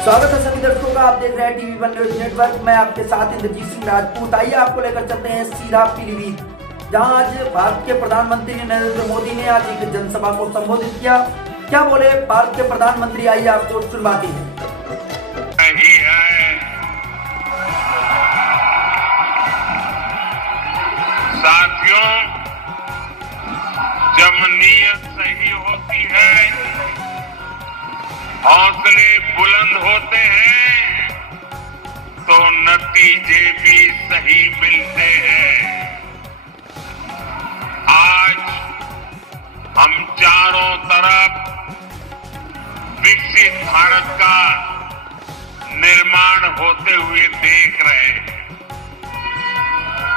स्वागत है सभी दर्शकों का। आप देख रहे हैं टीवी वन न्यूज नेटवर्क। मैं आपके साथ इंद्रजीत सिंह राजपूत। आइए आपको लेकर चलते हैं सीधा पीलीभीत, जहां आज भारत के प्रधानमंत्री नरेंद्र मोदी ने आज एक जनसभा को संबोधित किया। क्या बोले भारत के प्रधानमंत्री, आइए आपको सुनवाते हैं। साथियों, जब नीयत सही होती है, हौसले बुलंद होते हैं, तो नतीजे भी सही मिलते हैं। आज हम चारों तरफ विकसित भारत का निर्माण होते हुए देख रहे हैं।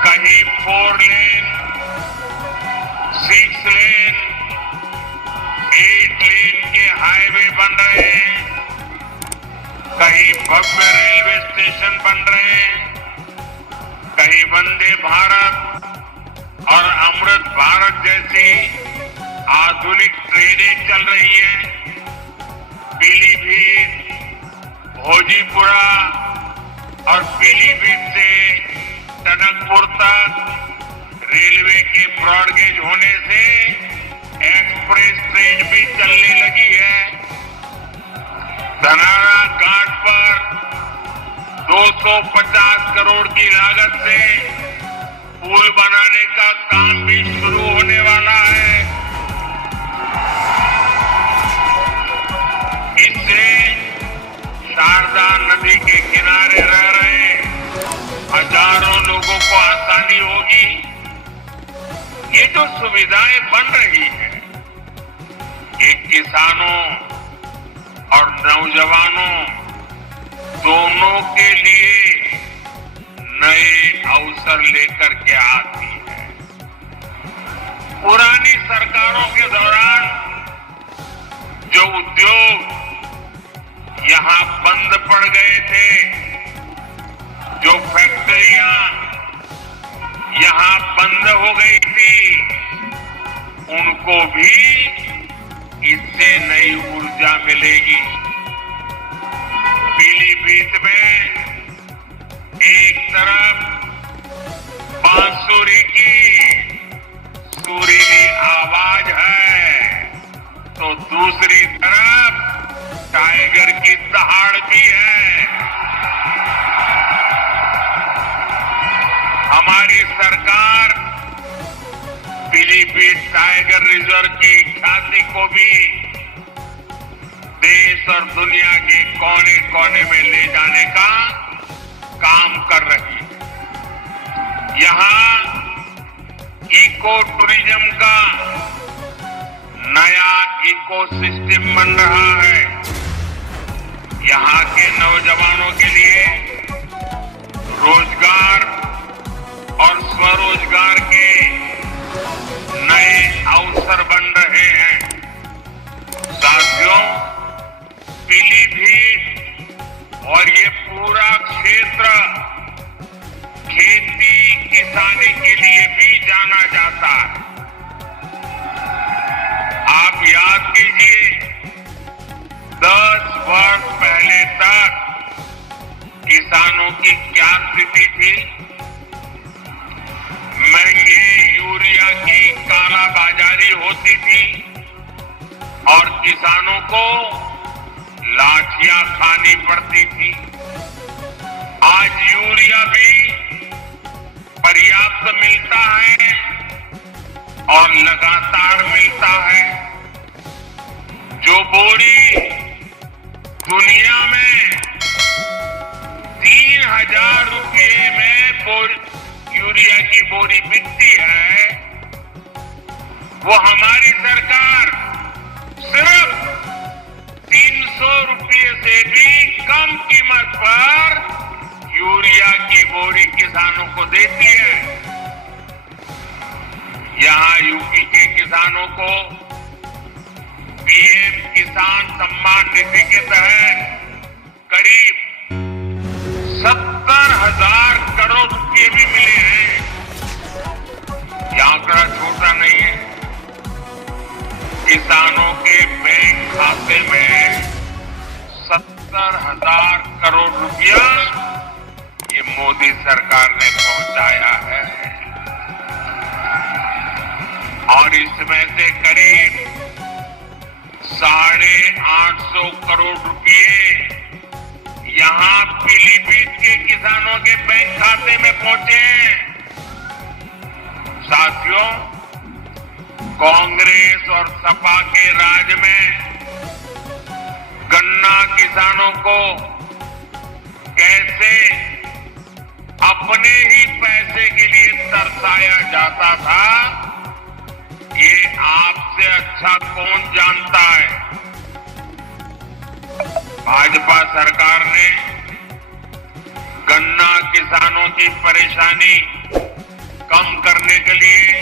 कहीं 4 लेन, 6 लेन, 8 लेन के हाईवे बन रहे हैं, कहीं भव्य रेलवे स्टेशन बन रहे हैं, कहीं वंदे भारत और अमृत भारत जैसी आधुनिक ट्रेनें चल रही हैं। पीलीभीत, भोजीपुरा और पीलीभीत से टनकपुर तक रेलवे के ब्रॉडगेज होने से एक्सप्रेस ट्रेन भी चलने लगी है। धनारा घाट पर 250 करोड़ की लागत से पुल बनाने का काम भी शुरू होने वाला है। इससे शारदा नदी के किनारे रह रहे हजारों लोगों को आसानी होगी। ये जो सुविधाएं बन रही है, ये किसानों और नौजवानों दोनों के लिए नए अवसर लेकर के आती है। पुरानी सरकारों के दौरान जो उद्योग यहां बंद पड़ गए थे, जो फैक्ट्रियां यहां बंद हो गई थी, उनको भी इससे नई ऊर्जा मिलेगी। पीलीभीत में एक तरफ बांसुरी की सुरीली आवाज है, तो दूसरी तरफ टाइगर की दहाड़ भी है। हमारी सरकार पीलीभीत टाइगर रिजर्व की ख्याति को भी देश और दुनिया के कोने कोने में ले जाने का काम कर रही है। यहाँ इको टूरिज्म का नया इकोसिस्टम बन रहा है। यहाँ के नौजवानों के लिए रोजगार और स्वरोजगार के नए अवसर बन रहे हैं। साथियों, पीलीभीत और ये पूरा क्षेत्र खेती किसानी के लिए भी जाना जाता है। आप याद कीजिए, 10 वर्ष पहले तक किसानों की क्या स्थिति थी। महंगी यूरिया की कालाबाजारी होती थी और किसानों को लाठियां खानी पड़ती थी। आज यूरिया भी पर्याप्त मिलता है और लगातार मिलता है। जो बोरी दुनिया में 3000 रुपये में यूरिया की बोरी बिकती है, वो हमारी सरकार सिर्फ 300 रुपये से भी कम कीमत पर यूरिया की बोरी किसानों को देती है। यहाँ यूपी के किसानों को पीएम किसान सम्मान निधि के तहत करीब 70,000 करोड़ रुपये भी मिले हैं। ये आंकड़ा छोटा नहीं है। किसानों के बैंक खाते में 70,000 10,000 करोड़ रुपया ये मोदी सरकार ने पहुंचाया है और इसमें से करीब 850 करोड़ रुपए यहां पीलीभीत के किसानों के बैंक खाते में पहुंचे हैं। साथियों, कांग्रेस और सपा के राज में गन्ना किसानों को कैसे अपने ही पैसे के लिए तरसाया जाता था, ये आपसे अच्छा कौन जानता है। भाजपा सरकार ने गन्ना किसानों की परेशानी कम करने के लिए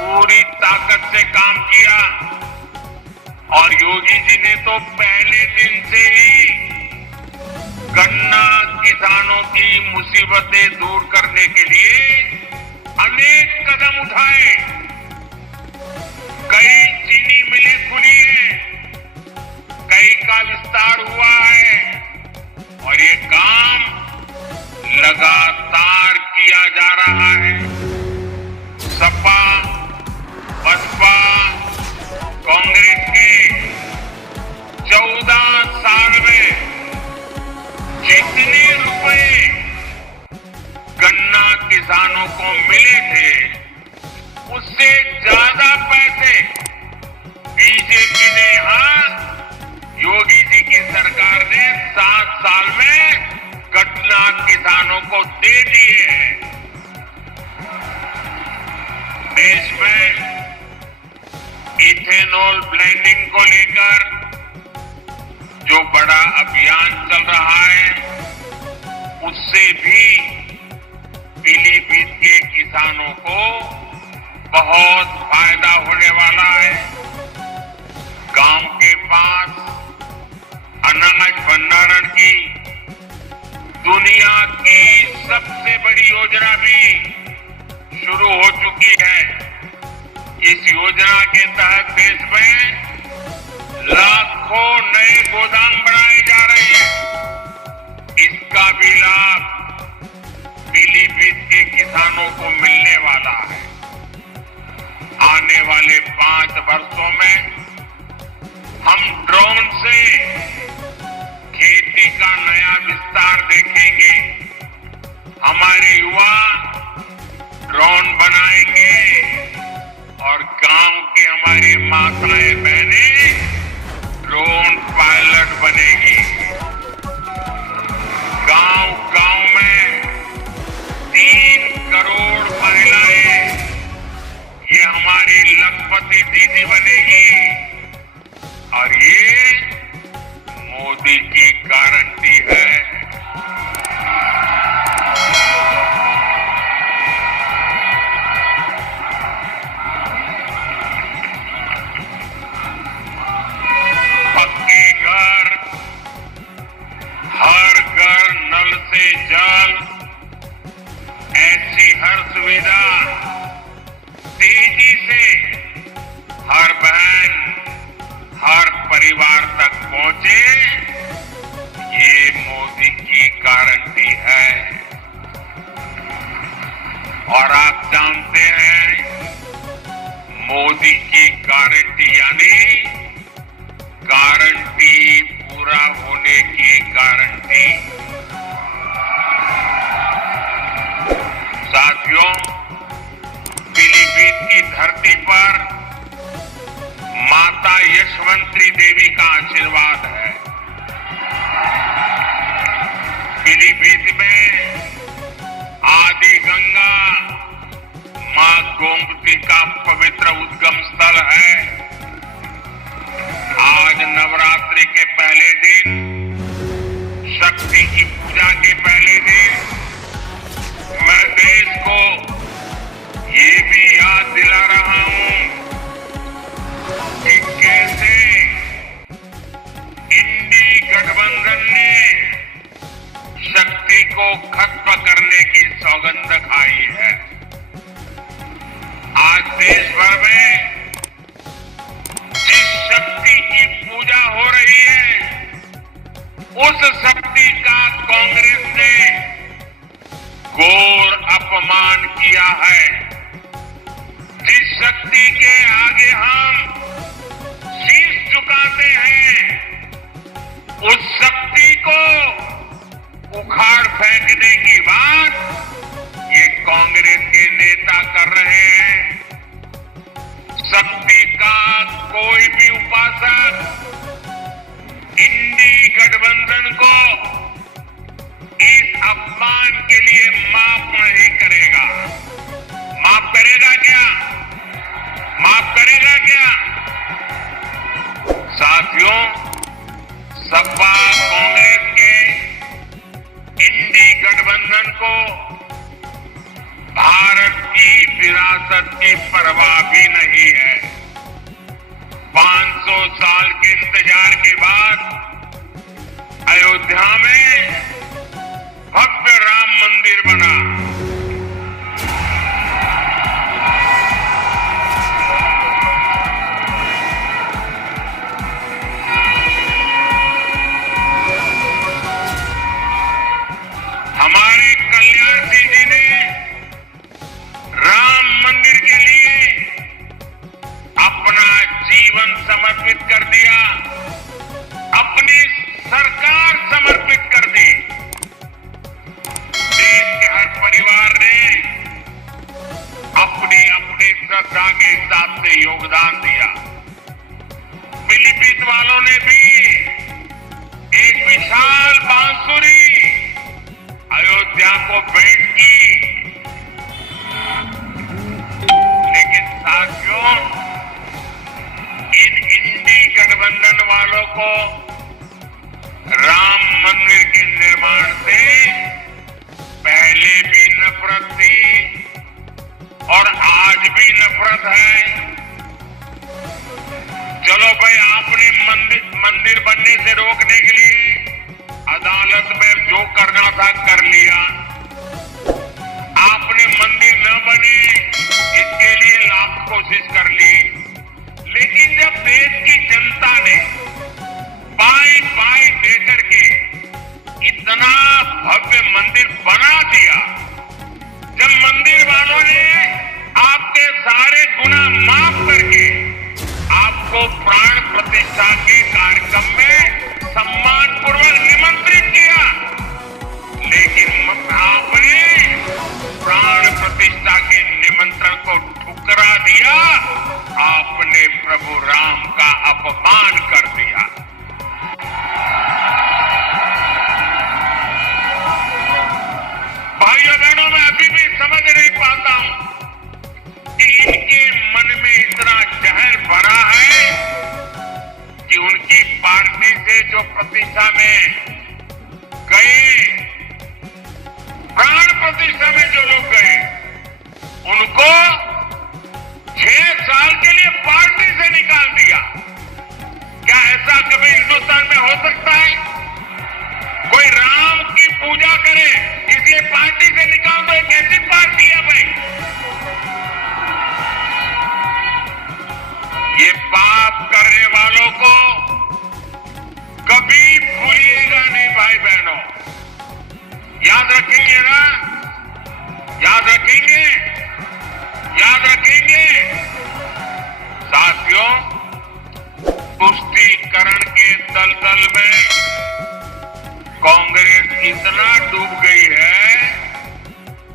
पूरी ताकत से काम किया और योगी जी ने तो पहले दिन से ही गन्ना किसानों की मुसीबतें दूर करने के लिए अनेक कदम उठाए। कई चीनी मिलें खुली हैं, कई का विस्तार हुआ है और ये काम लगातार किया जा रहा है। सपा, बसपा, कांग्रेस के 14 साल में जितने रुपए गन्ना किसानों को मिले थे, उससे ज्यादा पैसे बीजेपी ने योगी जी की सरकार ने 7 साल में गन्ना किसानों को दे दिए हैं। देश में इथेनॉल ब्लेंडिंग को लेकर जो बड़ा अभियान चल रहा है, उससे भी पीलीभीत के किसानों को बहुत फायदा होने वाला है। गांव के पास अनाज भंडारण की दुनिया की सबसे बड़ी योजना भी शुरू हो चुकी है। इस योजना के तहत देश में लाखों नए गोदाम बनाए जा रहे हैं। इसका भी लाभ पीलीभीत के किसानों को मिलने वाला है। आने वाले 5 वर्षों में हम ड्रोन से खेती का नया विस्तार देखेंगे। हमारे युवा ड्रोन बनाएंगे और गांव की हमारी माताएं बहनें ड्रोन पायलट बनेगी। गांव-गांव में 3 करोड़ महिलाएं ये हमारी लखपति दीदी बनेगी और ये मोदी की गारंटी है। पक्के घर, हर घर नल से जल, ऐसी हर सुविधा तेजी से हर बहन, हर परिवार तक पहुंचे, ये मोदी की गारंटी है। और आप जानते हैं, मोदी की गारंटी यानी गारंटी पूरा होने की गारंटी। साथियों, पीलीभीत की धरती पर माता यशवंती देवी का आशीर्वाद है। पीलीभीत में आदि गंगा मां गोमती का पवित्र उद्गम स्थल है। आज नवरात्रि के पहले दिन, शक्ति की पूजा के पहले दिन, मैं देश को ये भी याद दिला रहा हूं कि कैसे इंडी गठबंधन ने शक्ति को खत्म करने की सौगंध खाई है। आज देश भर में जिस शक्ति की पूजा हो रही है, उस शक्ति का कांग्रेस ने घोर अपमान किया है। जिस शक्ति के आगे हम शीश झुकाते हैं, उस शक्ति को उखाड़ फेंकने की बात ये कांग्रेस के नेता कर रहे हैं। शक्ति का कोई भी उपासक इंडी गठबंधन को इस अपमान के लिए माफ नहीं करेगा। माफ करेगा क्या? माफ करेगा क्या? साथियों, सपा कांग्रेस के इंडी गठबंधन को भारत की विरासत की परवाह भी नहीं है। 500 साल के इंतजार के बाद अयोध्या में भव्य राम मंदिर बना। हमारे कल्याण सिंह जी ने राम मंदिर के लिए अपना जीवन समर्पित कर दिया, अपनी सरकार समर्पित कर दी। देश के हर परिवार ने अपनी अपनी श्रद्धा के हिसाब से योगदान दिया। पीलीभीत वालों ने भी एक विशाल बांसुरी अयोध्या को भेंट की। लेकिन साथियों, इन इंडी गठबंधन वालों को राम मंदिर के निर्माण से पहले भी नफरत थी और आज भी नफरत है। चलो भाई, आपने मंदिर बनने से रोकने के लिए अदालत में जो करना था कर लिया। आपने मंदिर न बने इसके लिए लाख कोशिश कर ली। लेकिन जब देश की जनता ने पाई पाई देकर के इतना भव्य मंदिर बना दिया, जब मंदिर वालों ने आपके सारे गुनाह माफ करके आपको प्राण प्रतिष्ठा के कार्यक्रम में सम्मानपूर्वक निमंत्रित किया, लेकिन आपने प्राण प्रतिष्ठा के निमंत्रण को ठुकरा दिया। आपने प्रभु राम का अपमान कर दिया। भाइयों बहनों, मैं अभी भी समझ नहीं पाता हूं कि इनके मन में इतना जहर भरा है कि उनकी पार्टी से जो प्रतिष्ठा में गए, प्राण प्रतिष्ठा में जो लोग गए, उनको 6 साल के लिए पार्टी से निकाल दिया। क्या ऐसा कभी हिंदुस्तान में हो सकता है? कोई राम की पूजा करे इसलिए पार्टी से निकाल दो? एक ऐसी पार्टी है भाई। ये पाप करने वालों को कभी भूलिएगा नहीं भाई बहनों। याद रखेंगे ना? याद रखेंगे? याद रखेंगे? साथियों, तुष्टीकरण के दलदल में कांग्रेस इतना डूब गई है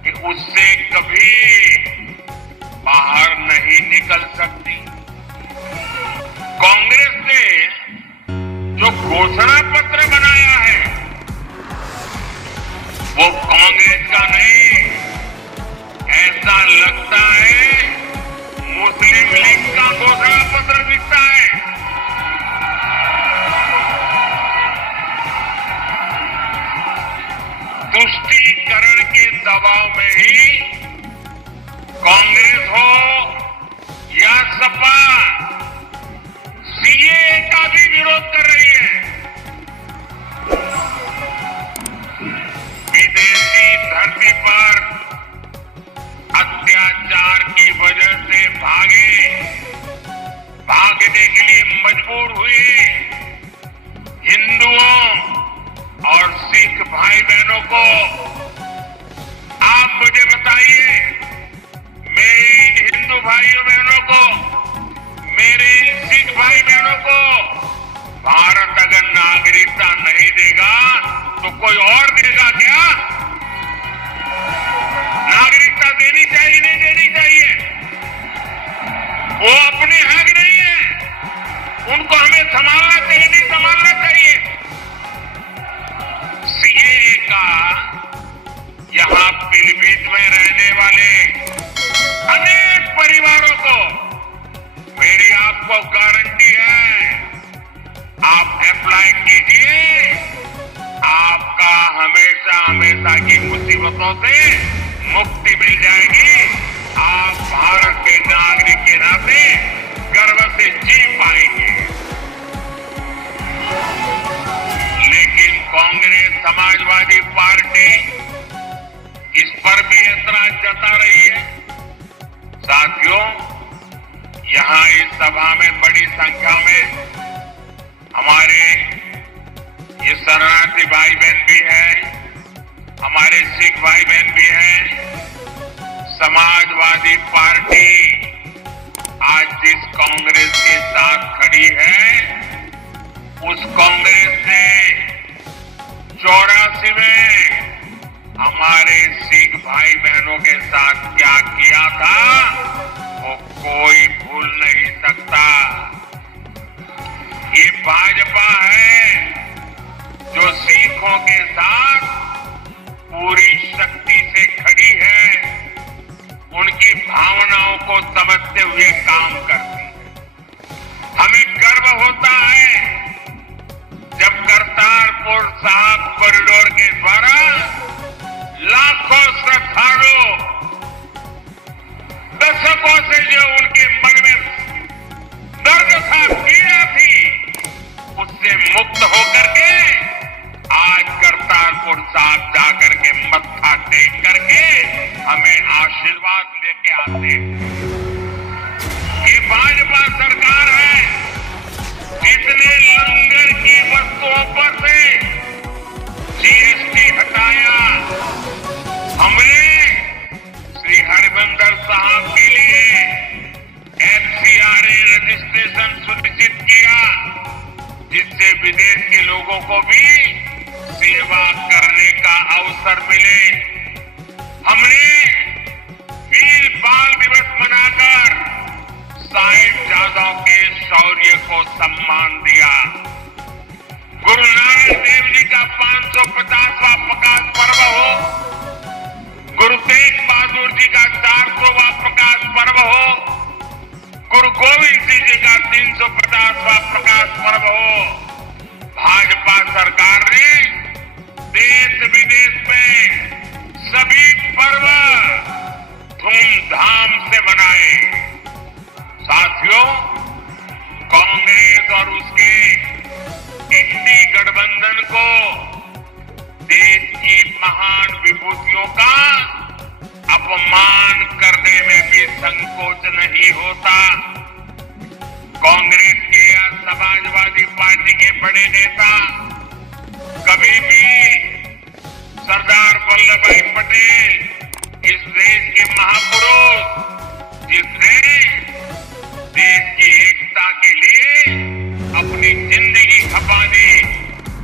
कि उससे कभी बाहर नहीं निकल सकती। कांग्रेस ने जो घोषणा पत्र बनाया है वो कांग्रेस का नहीं, ऐसा लगता है मुस्लिम लीग का घोषणा पत्र दिखता है। तुष्टीकरण के दबाव में ही कांग्रेस हो या सपा सीए का भी विरोध कर रही है। को आप मुझे बताइए, मेरे इन हिंदू भाइयों बहनों को, मेरे इन सिख भाई बहनों को भारत अगर नागरिकता नहीं देगा तो कोई और देगा क्या? नागरिकता देनी चाहिए, नहीं देनी चाहिए? वो अपने हक नहीं है, उनको हमें संभालना चाहिए, नहीं संभालना चाहिए? सीएए का यहां पीलीभीत में रहने वाले अनेक परिवारों को मेरी आपको गारंटी है, आप अप्लाई कीजिए, आपका हमेशा हमेशा की मुसीबतों से मुक्ति मिल जाएगी। आप भारत के नागरिक के नाते गर्व से जी पाएंगे। लेकिन कांग्रेस समाजवादी पार्टी इस पर भी ऐतराज जता रही है। साथियों, यहां इस सभा में बड़ी संख्या में हमारे ये शरणार्थी भाई बहन भी हैं, हमारे सिख भाई बहन भी हैं। समाजवादी पार्टी आज जिस कांग्रेस के साथ खड़ी है, उस कांग्रेस ने 84 में हमारे सिख भाई बहनों के साथ क्या किया था, वो कोई भूल नहीं सकता। ये भाजपा है जो सिखों के साथ पूरी शक्ति से खड़ी है, उनकी भावनाओं को समझते हुए काम करती है। हमें गर्व होता है जब करतारपुर साहिब कॉरिडोर के द्वारा लाखों श्रद्धालु दशकों से जो उनके मन में दर्द था, पीड़ा थी, उससे मुक्त होकर के आज करतारपुर साहिब जाकर के मत्था टेक करके हमें आशीर्वाद लेके आते हैं। ये भाजपा सरकार है जिसने लंगर की वस्तुओं पर से जीएसटी हटाया। हमने श्री हरिमंदिर साहिब के लिए FCRA रजिस्ट्रेशन सुनिश्चित किया, जिससे विदेश के लोगों को भी सेवा करने का अवसर मिले। हमने वीर बाल दिवस मनाकर साहिबजादों के शौर्य को सम्मान दिया। गुरु नानक देव जी का 550वां प्रकाश पर्व हो, गुरु तेग बहादुर जी का 400वां प्रकाश पर्व हो, गुरु गोविंद सिंह जी का 350वां प्रकाश पर्व हो, भाजपा सरकार ने देश विदेश में सभी पर्व धूमधाम से मनाए। साथियों, कांग्रेस और उसके इंडी गठबंधन को देश की महान विभूतियों का अपमान करने में भी संकोच नहीं होता। कांग्रेस के या समाजवादी पार्टी के बड़े नेता कभी भी सरदार वल्लभ भाई पटेल, इस देश के महापुरुष जिसने देश की एकता के लिए अपनी जिंदगी खपा दी,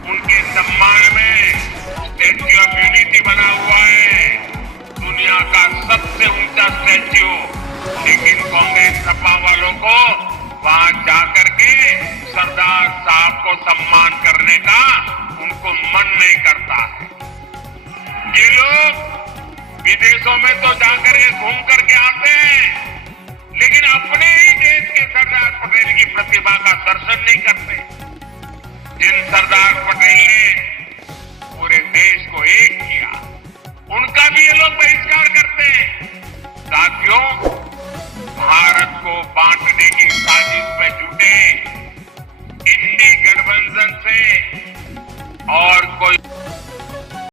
उनके सम्मान में स्टैच्यू ऑफ यूनिटी बना हुआ है, दुनिया का सबसे ऊंचा स्टैच्यू। लेकिन कांग्रेस सपा वालों को वहां जाकर के सरदार साहब को सम्मान करने का उनको मन नहीं करता है। ये लोग विदेशों में तो जाकर के घूम करके आते हैं, लेकिन अपने ही देश के सरदार पटेल की प्रतिभा का दर्शन नहीं करते। जिन सरदार पटेल ने पूरे देश को एक किया, उनका भी ये लोग बहिष्कार करते